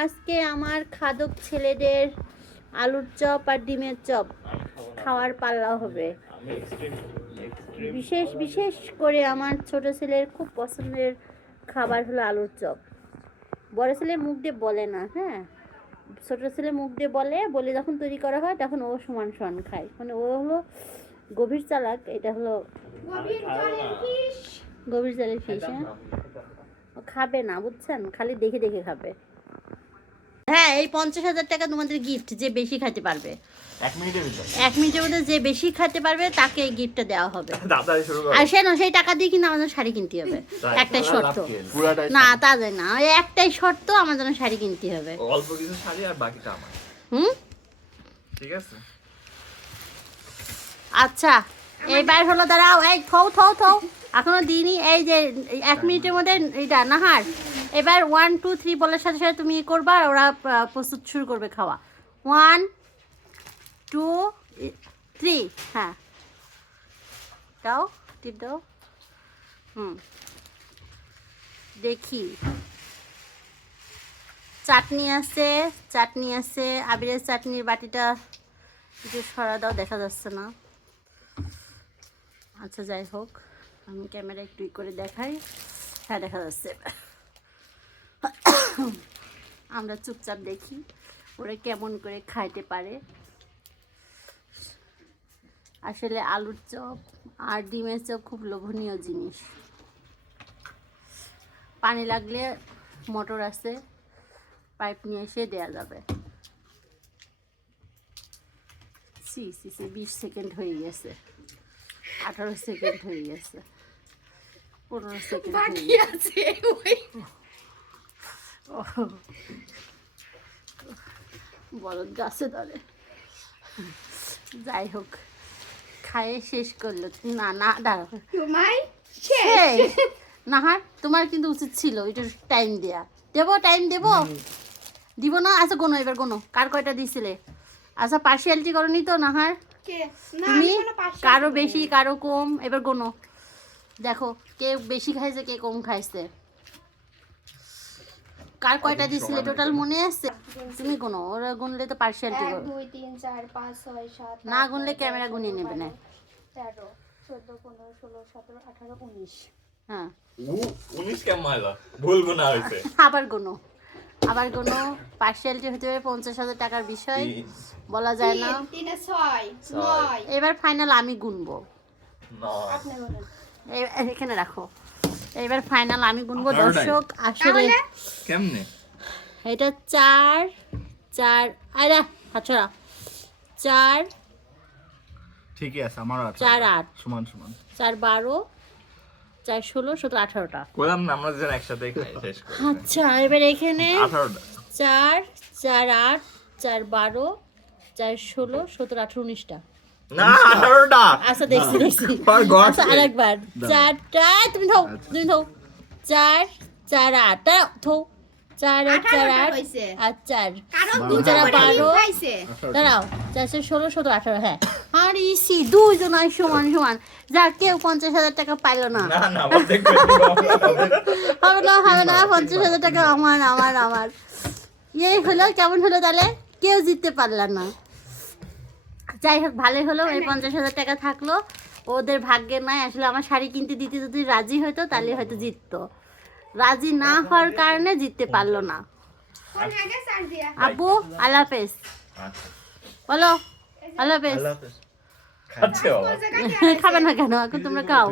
আজকে আমার খাদক ছেলেদের আলুর চপ আর ডিমের চপ খাওয়ার পাল্লা হবে। বিশেষ বিশেষ করে আমার ছোট ছেলের খুব পছন্দের খাবার হলো আলুর চপ। বড় ছেলে মুখ দিয়ে বলে না, হ্যাঁ, ছোট ছেলে মুখ দিয়ে বলে যখন তৈরি করা হয় তখন ও সমান সমান খায়। মানে ও হলো গভীর চালাক, এটা হলো গভীর চালের ফিশ। হ্যাঁ, ও খাবে না, বুঝছেন, খালি দেখে দেখে খাবে। হ্যাঁ, এই 50,000 টাকা তোমাদের গিফট, যে বেশি খেতে পারবে 1 মিনিটের মধ্যে যে বেশি খেতে পারবে তাকে এই গিফটটা দেওয়া হবে। আর সেই টাকা দিয়ে কিন্তু আমাদের শাড়ি কিনতে হবে, একটাই শর্ত। না, তা যায় না, ওই একটাই শর্ত, আমার জন্য শাড়ি কিনতে হবে। অল্প কিছু শাড়ি আর বাকিটা আমার। ঠিক আছে। আচ্ছা, এইবার হলো, দাঁড়াও, এই থৌ এখনো দিইনি। এই যে 1 মিনিটের মধ্যে এটা নাহার, এবার 1 2 3 বলার সাথে সাথে তুমি করবা, আর ওরা প্রস্তুত শুরু করবে খাওয়া। 1 2 3, হ্যাঁ, দাও, টিপ দাও। দেখি, চাটনি আছে, আবিরের চাটনির বাটিটা একটু সরা দাও, দেখা যাচ্ছে না। আচ্ছা, যাই হোক, আমি ক্যামেরা একটু করে দেখাই। হ্যাঁ, দেখা যাচ্ছে। আমরা চুপচাপ দেখি ওরা কেমন করে খাইতে পারে। আসলে আলুর চপ আর ডিমের চপ খুব লোভনীয় জিনিস। পানি লাগলে মোটর আছে, পাইপ নিয়ে এসে দেওয়া যাবে। 20 সেকেন্ড হয়ে গেছে, 18 সেকেন্ড হয়ে গেছে, 15 সেকেন্ড বাকি আছে। বলদ গাছে ধরে। যাই হোক, খায়ে শেষ করলো। না দাঁড়াও, না, হ্যাঁ, তোমার কিন্তু উচিত ছিল একটু টাইম দেওয়া। টাইম দিব না? আচ্ছা, গোনো, এবার গোনো, কার কয়টা দিছিলে? আচ্ছা, পার্সিয়ালিটি করনি তো নাহার? তুমি কারো বেশি কারো কম, এবার গোনো, দেখো কে বেশি খাইছে কে কম খাইছে। কার কয়টা দিছিলে টোটাল মনে আছে? তুমি গোনো, ওরা গুনলে তো পার্সিয়ালিটি করো। 1 2 3 4 5 6 7 না গুনলে ক্যামেরা গুনিয়ে নেবে না। 13 14 15 16 17 18 19। হ্যাঁ, 19 কেমন হলো? ভুল গুণা হইছে। আবার গোনো পার্সিয়ালিটি হতে হবে। 50,000 টাকার বিষয় বলা যায় না। 3 এ 6 9। এবার ফাইনাল আমি গুনবো। আপনি বলেন, এখানে রাখো। এবার ফাইনাল আমি গুনবো। দর্শক, আসলে কেমনে এটা 4 আরে আচ্ছা 4 ঠিকই আছে, আমারও আছে। 4 8 সমান 4 12 4 16 17 18টা কইলাম না, আমরা যেন একসাথেই খাই শেষ করি। আচ্ছা, এবার এখানে 18টা 4 4 8 4 12 4 16 17 18 19টা। না, 18টা। আচ্ছা, দেখছি। আচ্ছা, আরেকবার 4টা, তুমি থও 4 4 8 থও 4 4 8 আর 4 2 4 12 দাঁড়াও 4 16 17 18। হ্যাঁ, আর ইসি দুইজন সমান যা, কেউ 50,000 টাকা পাইলো না। না অর্ধেক করে দিব আমরা। হবে না 50,000 টাকা আমার এই হলো, কেমন হলো তাহলে? কেউ জিততে পারলাম না। যাই হোক, ভালোই হলো, এই 50,000 টাকা থাকলো ওদের ভাগ্যে। নাই আসলে আমার শাড়ি কিনতে দিতে যদি রাজি হতো তাহলে হয়তো জিততো। রাজি না হওয়ার কারণে জিততে পারলো না। আব্বু, আল্লাহ হাফেজ বলো। আল্লাহ হাফেজ। খাচ্ছে বাবা। খাবে না কেন? এখন তোমরা খাও।